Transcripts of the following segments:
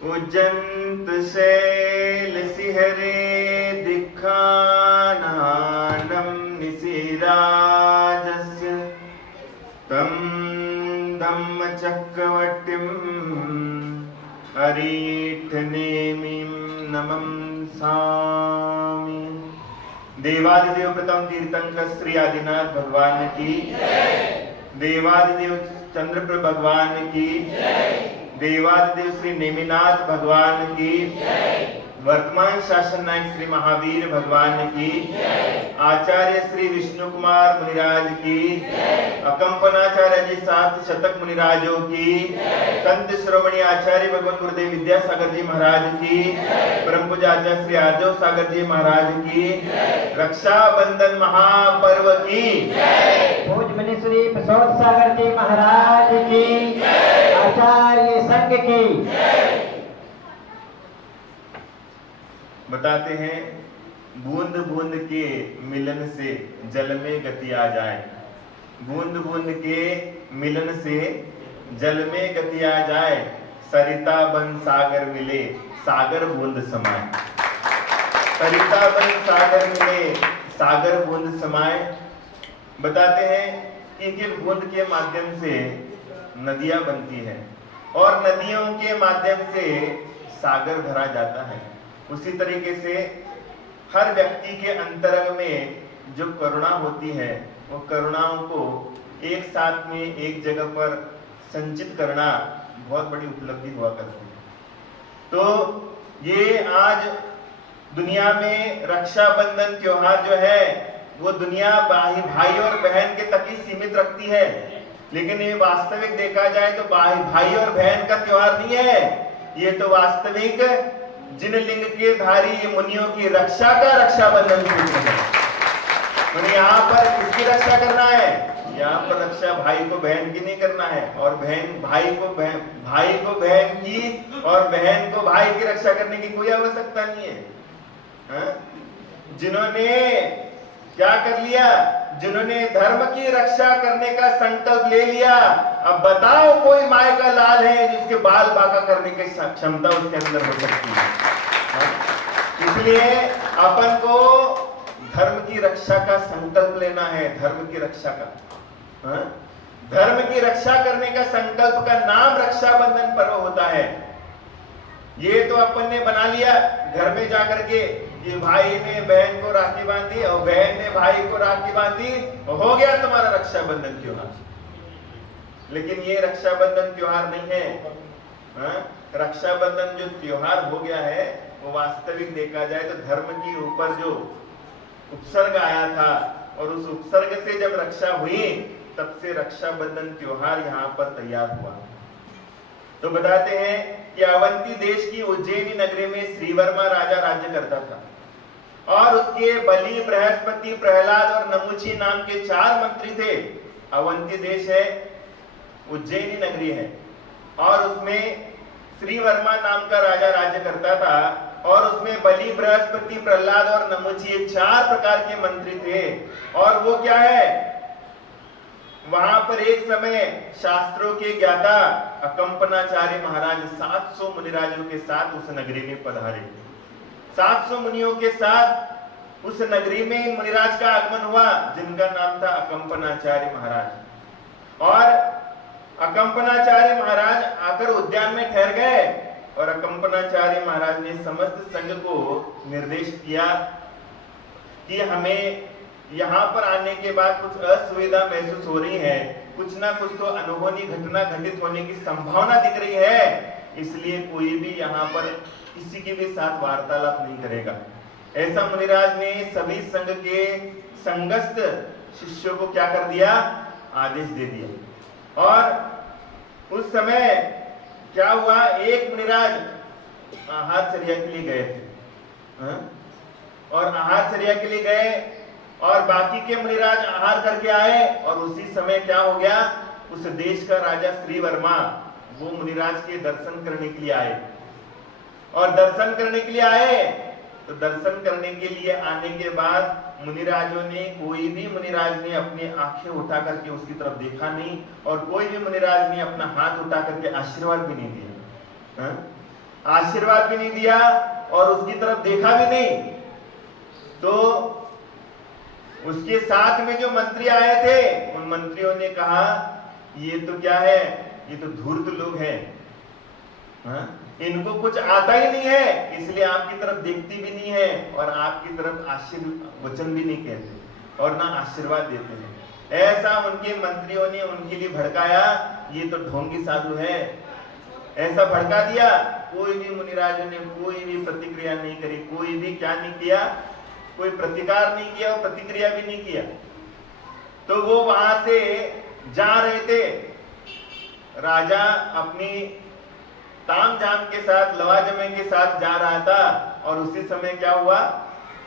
उज्जन्त शैलशिखरे दिक्खानानं निशिराजस्य तं धम्मचक्रवर्तिं हरिठनेमिं नमंसामि। देवादिदेव प्रथम तीर्थंकर श्री आदिनाथ भगवान की, देवादिदेव चंद्रप्रभ भगवान की, देवादिदेव श्री नेमिनाथ भगवान की, वर्तमान शासन नायक श्री महावीर भगवान की, आचार्य श्री विष्णु कुमार मुनिराज की, अकंपनाचार्य जी 7 शतक मुनिराजों की, संत श्रोमणी आचार्य भगवान गुरुदेव विद्यासागर जी महाराज की, परम पूज्य आचार्य श्री आर्जव सागर जी महाराज की, रक्षाबंधन महापर्व की, पूज्य मुनि श्री प्रसोद सागर जी महाराज की, आचार्य संघ की। बताते हैं बूंद बूंद के मिलन से जल में गति आ जाए, बूंद बूंद के मिलन से जल में गति आ जाए, सरिता बन सागर मिले सागर बूंद समाए, सरिता बन सागर मिले सागर बूंद समाए। बताते हैं कि बूंद के माध्यम से नदियां बनती हैं और नदियों के माध्यम से सागर भरा जाता है। उसी तरीके से हर व्यक्ति के अंतरंग में जो करुणा होती है वो करुणाओं को एक साथ में एक जगह पर संचित करना बहुत बड़ी उपलब्धि हुआ करती है। तो ये आज दुनिया में रक्षाबंधन त्योहार जो है वो दुनिया भाई और बहन के तक ही सीमित रखती है, लेकिन ये वास्तविक देखा जाए तो भाई और बहन का त्योहार नहीं है, ये तो वास्तविक जिन लिंग के धारी मुनियों की रक्षा का रक्षाबंधन है। यहाँ पर किसकी रक्षा करना है? यहाँ पर रक्षा भाई को बहन की नहीं करना है, और भाई को बहन की और बहन को भाई की रक्षा करने की कोई आवश्यकता नहीं है। जिन्होंने क्या कर लिया, जिन्होंने धर्म की रक्षा करने का संकल्प ले लिया, अब बताओ कोई माय का लाल है जिसके बाल बांका करने की क्षमता उसके अंदर हो सकती है? इसलिए अपन को धर्म की रक्षा का संकल्प लेना है, धर्म की रक्षा का, धर्म की रक्षा करने का संकल्प का नाम रक्षाबंधन पर्व होता है। ये तो अपन ने बना लिया घर में जाकर के कि भाई ने बहन को राखी बांधी और बहन ने भाई को राखी बांधी, हो गया तुम्हारा रक्षाबंधन त्योहार। लेकिन ये रक्षाबंधन त्योहार नहीं है। रक्षाबंधन जो त्योहार हो गया है वो वास्तविक देखा जाए तो धर्म के ऊपर जो उपसर्ग आया था और उस उपसर्ग से जब रक्षा हुई तब से रक्षाबंधन त्योहार यहाँ पर तैयार हुआ। तो बताते हैं कि अवंती देश की उज्जैनी नगरी में श्रीवर्मा राजा राज्य करता था और उसके बलि, बृहस्पति, प्रहलाद और नमुची नाम के 4 मंत्री थे। अवंती देश है, उज्जैनी नगरी है और उसमें श्रीवर्मा नाम का राजा राज्य करता था और उसमें बलि, बृहस्पति, प्रहलाद और नमुची 4 प्रकार के मंत्री थे। और वो क्या है, वहां पर एक समय शास्त्रों के ज्ञाता अकंपनाचार्य महाराज 700 मुनिराजों के साथ उस नगरी में पधारे। 700 मुनियों के साथ उस नगरी में मुनिराज का आगमन हुआ जिनका नाम था अकंपनाचार्य महाराज। और अकंपनाचार्य महाराज आकर उद्यान में ठहर गए और अकंपनाचार्य महाराज ने समस्त संघ को निर्देश किया कि हमें यहाँ पर आने के बाद कुछ असुविधा महसूस हो रही है, कुछ ना कुछ तो अनहोनी घटना घटित होने की संभावना दिख रही है, इसलिए कोई भी यहाँ पर किसी के भी साथ वार्तालाप नहीं करेगा। ऐसा मुनिराज ने सभी संघ के संगस्थ शिष्यों को क्या कर दिया, आदेश दे दिया। और उस समय क्या हुआ, एक मुनिराज आहार चर्या के लिए गए थे और आहार चर्या के लिए गए और बाकी के मुनिराज आहार करके आए और उसी समय क्या हो गया, उस देश का राजा श्रीवर्मा वो मुनिराज के दर्शन करने के लिए आए। और दर्शन करने के लिए आए तो दर्शन करने के लिए आने के बाद मुनिराजों ने, कोई भी मुनिराज ने अपनी आंखें उठा करके उसकी तरफ देखा नहीं और कोई भी मुनिराज ने अपना हाथ उठा करके आशीर्वाद भी नहीं दिया। आशीर्वाद भी नहीं दिया और उसकी तरफ देखा भी नहीं। तो उसके साथ में जो मंत्री आए थे उन मंत्रियों ने कहा ये तो क्या है, ये तो धूर्त लोग हैं, इनको कुछ आता ही नहीं है, इसलिए आपकी तरफ देखती भी नहीं है और आपकी तरफ वचन भी नहीं कहते और ना आशीर्वाद देते हैं। ऐसा उनके मंत्रियों ने उनके लिए भड़काया, ये तो ढोंगी साधु है, ऐसा भड़का दिया। कोई भी मुनिराजों ने कोई भी प्रतिक्रिया नहीं करी, कोई भी क्या नहीं किया, कोई प्रतिकार नहीं किया और प्रतिक्रिया भी नहीं किया। तो वो वहां से जा रहे थे, राजा अपनी ताम झाम के साथ, लवाजमे के साथ जा रहा था और उसी समय क्या हुआ,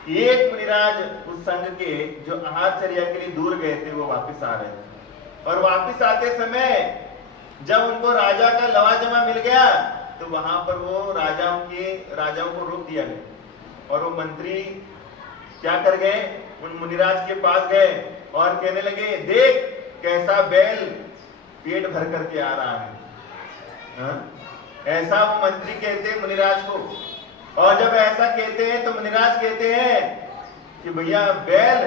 एक मुनिराज उस संघ के जो आहारचर्या के लिए दूर गए थे वो वापस आ रहे थे और वापस आते समय जब उनको राजा का लवाजमा मिल गया तो वहां पर वो राजाओं को रोक दिया गया और वो मंत्री क्या कर गए, उन मुनिराज के पास गए और कहने लगे देख कैसा बैल पेट भर करके आ रहा है। ऐसा वो मंत्री कहते हैं मुनिराज को। और जब ऐसा कहते हैं तो मुनिराज कहते हैं कि भैया बैल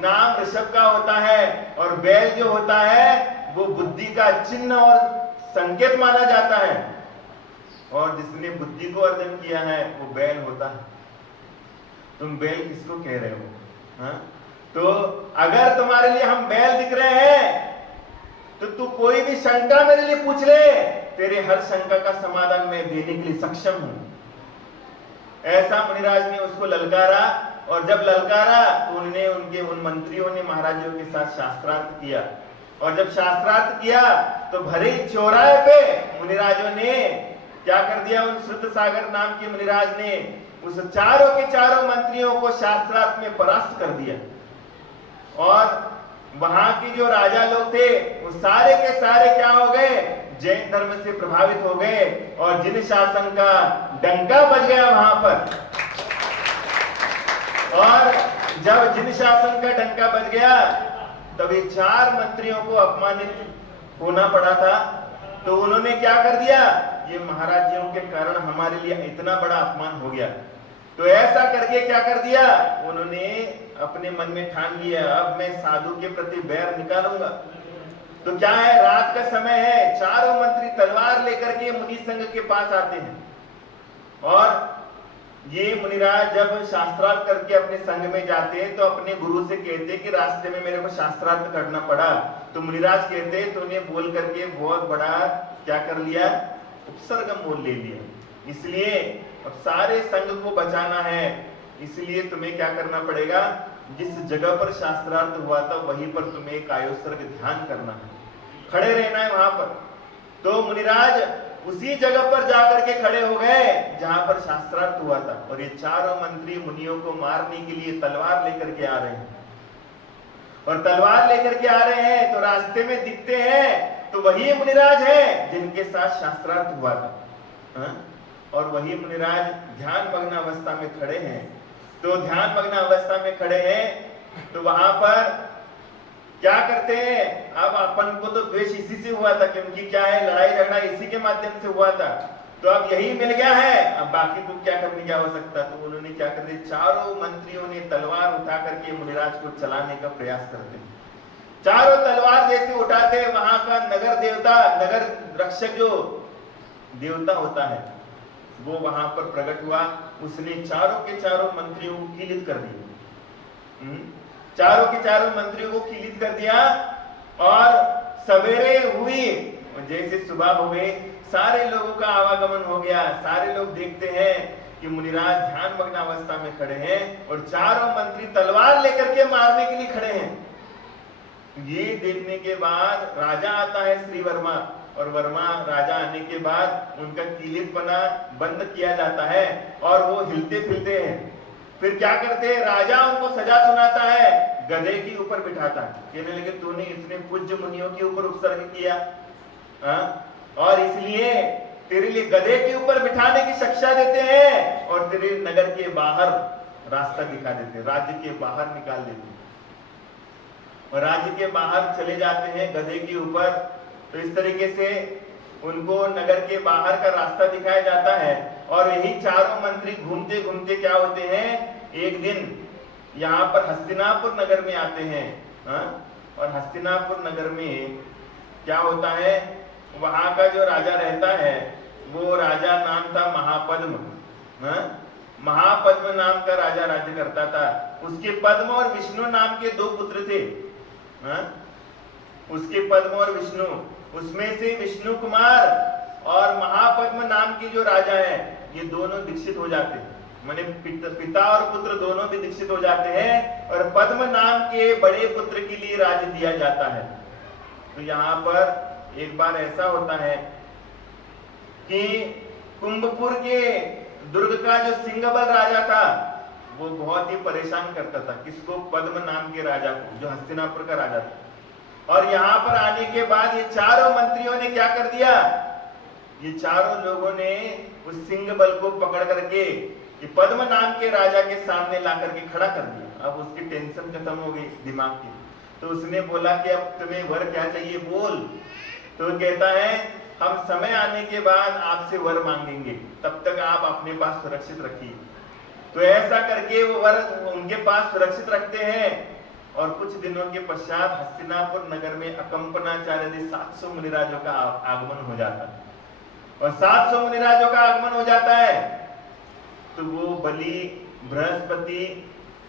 नाम ऋषभ का होता है और बैल जो होता है वो बुद्धि का चिन्ह और संकेत माना जाता है और जिसने बुद्धि को अर्जन किया है वो बैल होता है। तुम बैल किसको कह रहे हो? तो अगर तुम्हारे लिए हम बैल दिख रहे हैं तो तू कोई भी शंका मेरे लिए पूछ ले, तेरे हर शंका का समाधान मैं देने के लिए सक्षम हूं। ऐसा मुनिराज ने उसको ललकारा और जब ललकारा तो उन मंत्रियों ने महाराजों के साथ शास्त्रार्थ किया और जब शास्त्रार्थ किया तो भरे चौराहे पे मुनिराजों ने क्या कर दिया, उन श्रुत सागर नाम के मुनिराज ने उस चारों के चारों मंत्रियों को शास्त्रार्थ में परास्त कर दिया और वहां के जो राजा लोग थे वो सारे के सारे क्या हो गए, जैन धर्म से प्रभावित हो गए और जिन शासन का डंका बज गया वहां पर। और जब जिन शासन का डंका बज गया तब ये चार मंत्रियों को अपमानित होना पड़ा था। तो उन्होंने क्या कर दिया, ये महाराजियों के कारण हमारे लिए इतना बड़ा अपमान हो गया। तो ऐसा करके क्या कर दिया, उन्होंने अपने मन में ठान लिया अब मैं साधु के प्रति बैर निकालूंगा। तो क्या है, रात का समय है, चारों मंत्री तलवार लेकर के मुनि संघ के पास आते हैं और ये मुनिराज जब शास्त्रार्थ करके अपने संघ में जाते हैं तो अपने गुरु से कहते कि रास्ते में मेरे को शास्त्रार्थ करना पड़ा। तो मुनिराज कहते तो उन्हें बोल करके बहुत बड़ा क्या कर लिया, उपसर्ग मोल ले लिया। इसलिए अब सारे संघ को बचाना है, इसलिए तुम्हें क्या करना पड़ेगा, जिस जगह पर शास्त्रार्थ हुआ था वहीं पर तुम्हें कायोत्सर्ग ध्यान करना है, खड़े रहना है वहां पर। तो मुनिराज उसी जगह पर जाकर के खड़े हो गए जहां पर शास्त्रार्थ हुआ था और ये चारों मंत्री मुनियों को मारने के लिए तलवार लेकर के आ रहे हैं और तलवार लेकर के आ रहे हैं तो रास्ते में दिखते हैं तो वही मुनिराज है जिनके साथ शास्त्रार्थ हुआ था और वही मुनिराज ध्यान मग्न अवस्था में खड़े हैं। तो ध्यान मग्न अवस्था में खड़े हैं तो वहां पर क्या करते हैं, अब अपन को तो द्वेष इसी से हुआ था क्योंकि क्या है, लड़ाई झगड़ा इसी के माध्यम से हुआ था। तो अब यही मिल गया है, अब बाकी को क्या करने की आवश्यकता। तो उन्होंने क्या कर दिया, चारों मंत्रियों ने तलवार उठा करके मुनिराज को चलाने का प्रयास करते हैं। चारों तलवार जैसे उठाते वहां का नगर देवता, नगर रक्षक जो देवता होता है वो वहां पर प्रकट हुआ। उसने चारों के चारों मंत्रियों को कीलित कर दिया, चारों के चारों मंत्रियों को कीलित कर दिया और सवेरे हुई जैसे सुबह हो गई, सारे लोगों का आवागमन हो गया। सारे लोग देखते हैं कि मुनिराज ध्यान मग्न अवस्था में खड़े हैं और चारों मंत्री तलवार लेकर के मारने के लिए खड़े हैं। ये देखने के बाद राजा आता है श्री वर्मा और वर्मा राजा आने के बाद उनका कीलितपना बंद किया जाता है और वो हिलते फिरते हैं। फिर क्या करते हैं, राजा उनको सजा सुनाता है, गधे के ऊपर बिठाता है, कहने लगे तूने इतने पूज्य मुनियों के ऊपर उपसर्ग किया और इसलिए तेरे लिए गधे के ऊपर बिठाने की शिक्षा देते हैं और तेरे नगर के बाहर रास्ता दिखा देते हैं, राज्य के बाहर निकाल देते हैं और राज्य के बाहर चले जाते हैं गधे के ऊपर। तो इस तरीके से उनको नगर के बाहर का रास्ता दिखाया जाता है और यही चारों मंत्री घूमते घूमते क्या होते हैं, एक दिन यहाँ पर हस्तिनापुर नगर में आते हैं। और हस्तिनापुर नगर में क्या होता है, वहां का जो राजा रहता है वो राजा नाम था महापद्म। महापद्म नाम का राजा राज्य करता था। उसके पद्म और विष्णु नाम के दो पुत्र थे। उसके पद्म और विष्णु, उसमें से विष्णु कुमार और महापद्म नाम के जो राजा है ये दोनों दीक्षित हो जाते हैं, माने पिता और पुत्र दोनों भी दीक्षित हो जाते हैं और पद्म नाम के बड़े पुत्र के लिए राज्य दिया जाता है। तो यहाँ पर एक बार ऐसा होता है कि कुंभपुर के दुर्ग का जो सिंहबल राजा था वो बहुत ही परेशान करता था, किसको, पद्म नाम के राजा को, जो हस्तिनापुर का राजा था। और यहाँ पर आने के बाद ये चारों मंत्रियों ने क्या कर दिया, ये चारों लोगों ने उस सिंहबल को पकड़ करके कि पद्म नाम के राजा के सामने ला करके खड़ा कर दिया। अब उसकी टेंशन खत्म हो गई दिमाग की, तो उसने बोला कि अब तुम्हें वर क्या चाहिए बोल। तो कहता है हम समय आने के बाद आपसे वर मांगेंगे, तब तक आप अपने पास सुरक्षित रखिए। तो ऐसा करके वो वर उनके पास सुरक्षित रखते हैं और कुछ दिनों के पश्चात हस्तिनापुर नगर में अकंपनाचार्य 700 मुनिराजों का आगमन हो जाता है। और 700 मुनिराजों का आगमन हो जाता है तो वो बलि, बृहस्पति,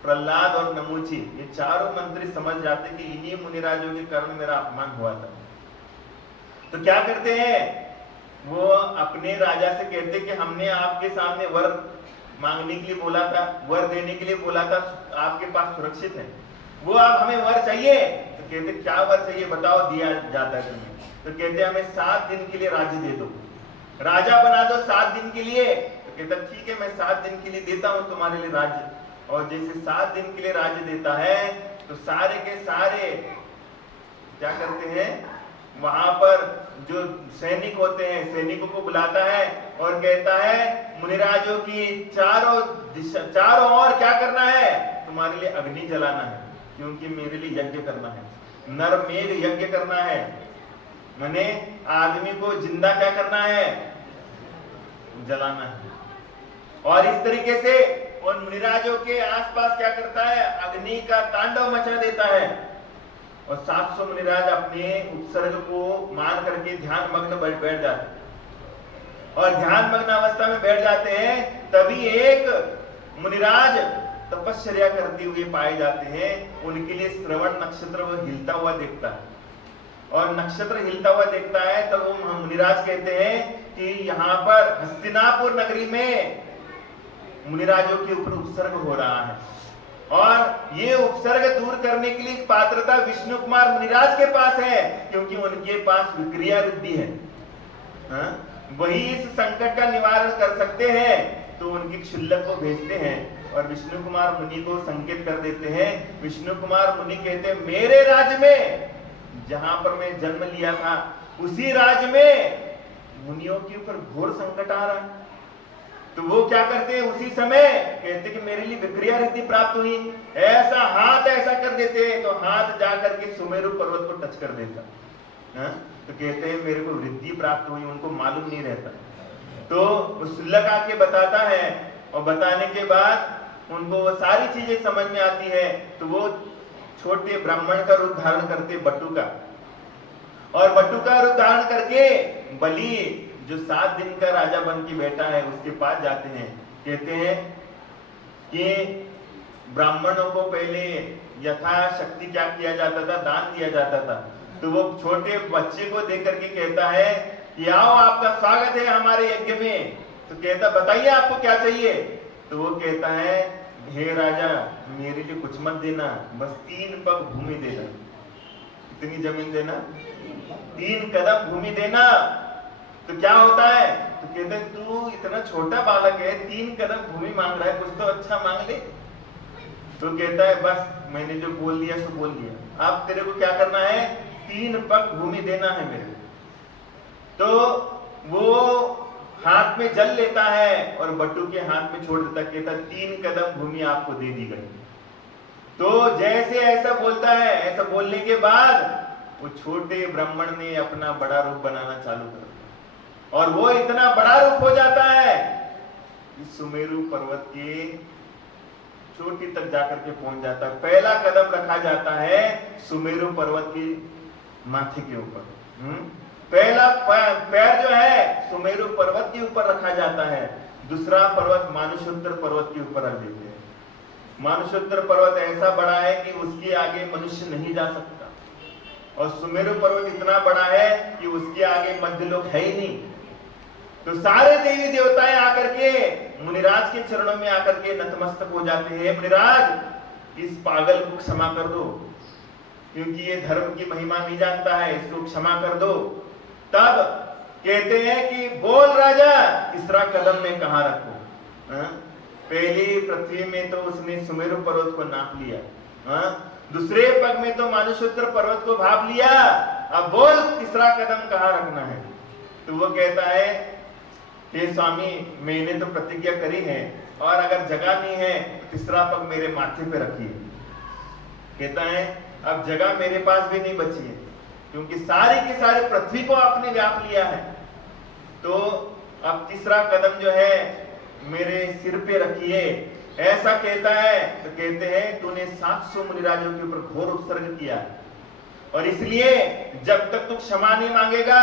प्रहलाद और नमूची ये चारों मंत्री समझ जाते कि इन्हीं मुनिराजों के कारण मेरा अपमान हुआ था। तो क्या करते हैं, वो अपने राजा से कहते कि हमने आपके सामने वर मांगने के लिए बोला था, वर देने के लिए बोला था, आपके पास सुरक्षित है, वो आप हमें वर चाहिए। तो कहते क्या वर चाहिए बताओ, दिया जाता है तुम्हें। तो कहते हमें 7 दिन के लिए राज्य दे दो, राजा बना दो 7 दिन के लिए। तो कहता ठीक है मैं 7 दिन के लिए देता हूं तुम्हारे लिए राज्य। और जैसे 7 दिन के लिए राज्य देता है तो सारे के सारे क्या करते हैं, वहां पर जो सैनिक होते हैं सैनिकों को बुलाता है और कहता है मुनिराजों की चारों ओर क्या करना है, तुम्हारे लिए अग्नि जलाना है, क्योंकि मेरे लिए यज्ञ करना है, नरमेघ यज्ञ करना है, माने आदमी को जिंदा क्या करना है, जलाना है। और इस तरीके से उन मुनिराजों के आसपास क्या करता है, अग्नि का तांडव मचा देता है। और 700 मुनिराज अपने उपसर्ग को मान करके ध्यान मग्न बैठ जाते हैं। और ध्यान मग्न अवस्था में बैठ जाते हैं तभी एक मुनिराज तपश्चर्या करते हुए पाए जाते हैं। उनके लिए श्रवण नक्षत्र वो हिलता हुआ देखता है और नक्षत्र हिलता हुआ देखता है तब वो मुनिराज कहते हैं कि यहाँ पर हस्तिनापुर नगरी में मुनिराजों के ऊपर उपसर्ग हो रहा है और ये उपसर्ग दूर करने के लिए पात्रता विष्णु कुमार मुनिराज के पास है, क्योंकि उनके पास विक्रिया रिद्धि है। वही इस संकट का निवारण कर सकते हैं। तो उनके क्षुल्लक को भेजते हैं और विष्णु कुमार मुनि को संकेत कर देते हैं। विष्णु कुमार मुनि कहते हैं मेरे राज्य में जहां पर मैं जन्म लिया था उसी राज्य में मुनियों के ऊपर घोर संकट आ रहा है। तो वो क्या करते हैं, उसी समय कहते कि मेरे लिए विक्रिया रिद्धि प्राप्त हुई, ऐसा हाथ ऐसा कर देते हैं तो हाथ जाकर के सुमेरु पर्वत को टच कर देता। तो कहते हैं मेरे को रिद्धि प्राप्त हुई, उनको मालूम नहीं रहता। तो उस शुल्लक आके बताता है और बताने के बाद उनको वो सारी चीजें समझ में आती है। तो वो छोटे ब्राह्मण का रूप धारण करते बटू का, और बटू का रूप धारण करके बलि जो 7 दिन का राजा बन के बैठा है उसके पास जाते हैं। कहते हैं कि ब्राह्मणों को पहले यथाशक्ति क्या किया जाता था, दान दिया जाता था। तो वो छोटे बच्चे को देख करके कहता है कि आओ आपका स्वागत है हमारे यज्ञ में। तो कहता बताइए आपको क्या चाहिए। तो वो कहता है हे राजा मेरे लिए कुछ मत देना, बस 3 पग भूमि देना। कितनी जमीन देना, 3 कदम भूमि देना। तो क्या होता है, तो कहते हैं तू इतना छोटा बालक है 3 कदम भूमि मांग रहा है, कुछ तो अच्छा मांग ले। तो कहता है बस मैंने जो बोल दिया सो बोल दिया, अब तेरे को क्या करना है, 3 पग भूमि देना है मेरे को। तो वो हाथ में जल लेता है और बटू के हाथ में छोड़ देता, कहता 3 कदम भूमि आपको दे दी गई। तो जैसे ऐसा बोलता है, ऐसा बोलने के बाद वो छोटे ब्राह्मण ने अपना बड़ा रूप बनाना चालू कर और वो इतना बड़ा रूप हो जाता है कि सुमेरु पर्वत के चोटी तक जाकर के पहुंच जाता है। पहला कदम रखा जाता है सुमेरु पर्वत के माथे के ऊपर। पहला पैर जो है सुमेरु पर्वत के ऊपर रखा जाता है। दूसरा पर्वत मानुषोत्तर पर्वत के ऊपर रख देते हैं। मानुषोत्तर पर्वत ऐसा बड़ा है कि उसके आगे मनुष्य नहीं जा सकता, और सुमेरु पर्वत इतना बड़ा है कि उसके आगे मध्य लोक है ही नहीं। तो सारे देवी देवताएं आकर के मुनिराज के चरणों में आकर के नतमस्तक हो जाते हैं। मुनिराज, इस पागल को क्षमा कर दो, क्योंकि ये धर्म की महिमा नहीं जानता है, इसको क्षमा कर दो। तब कहते हैं कि बोल राजा, तीसरा कदम में कहां रखो। पहली पृथ्वी में तो उसने सुमेरु पर्वत को नाप लिया, दूसरे पग में तो मानुषोत्तर पर्वत को भाप लिया। अब बोल तीसरा कदम कहां रखना है। तो वो कहता है, हे स्वामी, मैंने तो प्रतिज्ञा करी है, और अगर जगह नहीं है तो तीसरा पग मेरे माथे पे रखिए। कहता है अब जगह मेरे पास भी नहीं बची है, क्योंकि सारी की सारी पृथ्वी को आपने व्याप लिया है। तो अब तीसरा कदम जो है मेरे सिर पे रखिए, ऐसा कहता है। तो कहते हैं तूने 700 मुनिराजों के ऊपर घोर उपसर्ग किया, और इसलिए जब तक तू क्षमा नहीं मांगेगा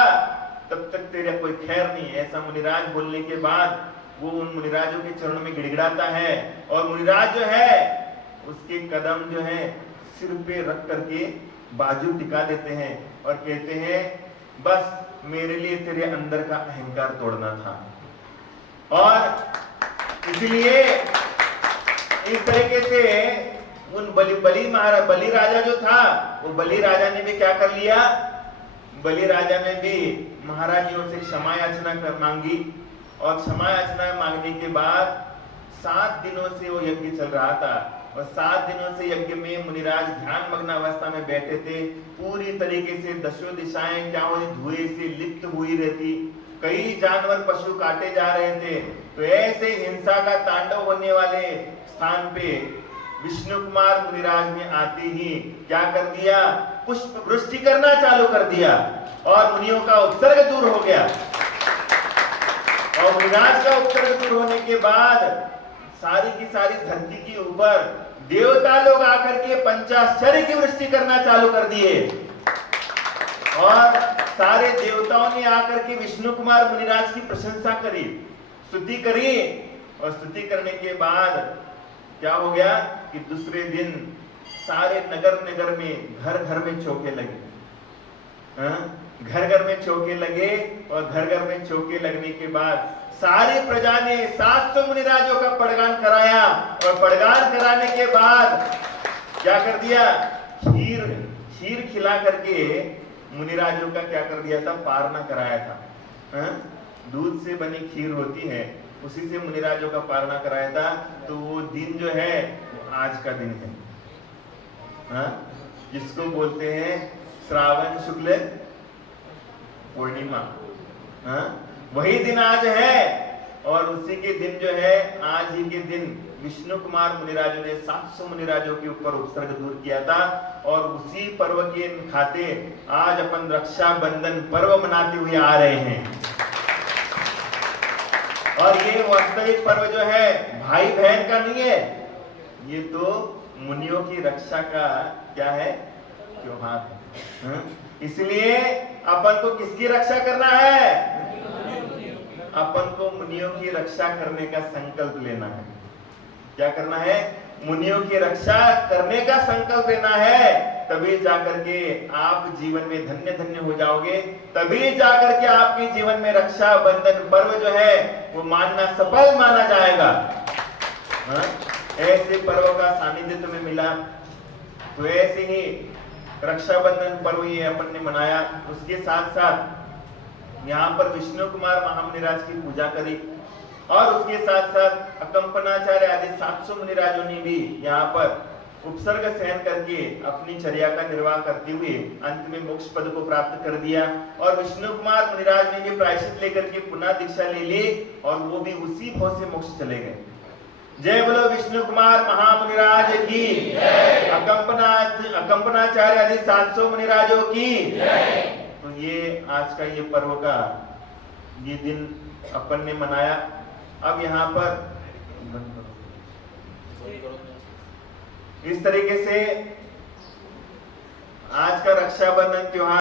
तब तक तेरा कोई खैर नहीं। ऐसा मुनिराज बोलने के बाद वो उन मुनिराजों के चरणों में गिड़गिड़ाता है, और मुनिराज जो है उसके कदम जो है सिर पे रख करके बाजू टिका देते हैं, और कहते हैं बस मेरे लिए तेरे अंदर का अहंकार तोड़ना था। और इसलिए इस तरीके से उन बलि राजा जो था, वो बलि राजा ने भी क्या कर लिया, बलि राजा ने भी महाराजियों से क्षमा याचना मांगी, और क्षमा याचना मांगने के बाद 7 दिनों से वो यज्ञ चल रहा था, और 7 दिनों से यज्ञ में मुनिराज ध्यान मग्न अवस्था में बैठे थे। पूरी तरीके से दशों दिशाएं क्या हुई, धुएं से लिप्त हुई रहती, कई जानवर पशु काटे जा रहे थे। तो ऐसे हिंसा का तांडव होने वाले स्थान पे विष्णु कुमार मुनिराज ने आते ही क्या कर दिया, पुष्प वृष्टि करना चालू कर दिया, और मुनियों का उत्सर्ग दूर हो गया। और मुनिराज का उत्सर्ग दूर होने के बाद सारी की सारी धरती के ऊपर देवता लोग आकर के पंचाश्चर्य की वृष्टि करना चालू कर दिए, और सारे देवताओं ने आकर के विष्णु कुमार मुनिराज की प्रशंसा करी, स्तुति करी। और स्तुति करने के बाद क्या हो गया कि दूसरे दिन सारे नगर में घर घर में चौके लगे। घर घर में चौके लगे, और घर घर में चौके लगने के बाद सारी प्रजा ने 700 मुनिराजों का पड़गान कराया, और पड़गान कराने के बाद क्या कर दिया, खीर खिला करके मुनिराजों का क्या कर दिया था, पारना कराया था। दूध से बनी खीर होती है, उसी से मुनिराजों का पारना कराया था। तो वो दिन जो है वो आज का दिन है, जिसको बोलते हैं श्रावण शुक्ल पूर्णिमा। वही दिन आज है, और उसी के दिन जो है आज ही के दिन विष्णु कुमार मुनिराजों ने 700 मुनिराजों के ऊपर उपसर्ग दूर किया था। और उसी पर्व के खाते आज अपन रक्षाबंधन पर्व मनाते हुए आ रहे हैं। और ये वास्तविक पर्व जो है भाई बहन का नहीं है, ये तो मुनियों की रक्षा का क्या है, त्योहार है। इसलिए अपन को किसकी रक्षा करना है, अपन को मुनियों की रक्षा करने का संकल्प लेना है। क्या करना है, मुनियों की रक्षा करने का संकल्प लेना है। तभी जाकर के आप जीवन में धन्य धन्य हो जाओगे, तभी जाकर के आपके जीवन में रक्षा बंधन पर्व जो है वो मानना सफल माना जाएगा। ऐसे पर्व का सानिध्य तुम्हें मिला, तो ऐसे ही रक्षाबंधन पर्व ये अपन ने मनाया। उसके साथ साथ यहाँ पर विष्णु कुमार महामुनिराज की पूजा करी, और उसके साथ साथ अकंपनाचार्य आदि 700 मुनिराजों ने भी यहाँ पर उपसर्ग सहन करके अपनी चर्या का निर्वाह करते हुए अंत में मोक्ष पद को प्राप्त कर दिया। और विष्णु कुमार मुनिराज ने भी प्रायश्चित लेकर के पुनः दीक्षा ले ली, और वो भी उसी भाव से मोक्ष चले गए। जय बोलो विष्णु कुमार महामुनिराज की, अकंपनाचार्य आदि 700 मुनिराजों की। तो ये आज का ये पर्व का ये दिन अपन ने मनाया। अब यहाँ पर इस तरीके से आज का रक्षाबंधन त्योहार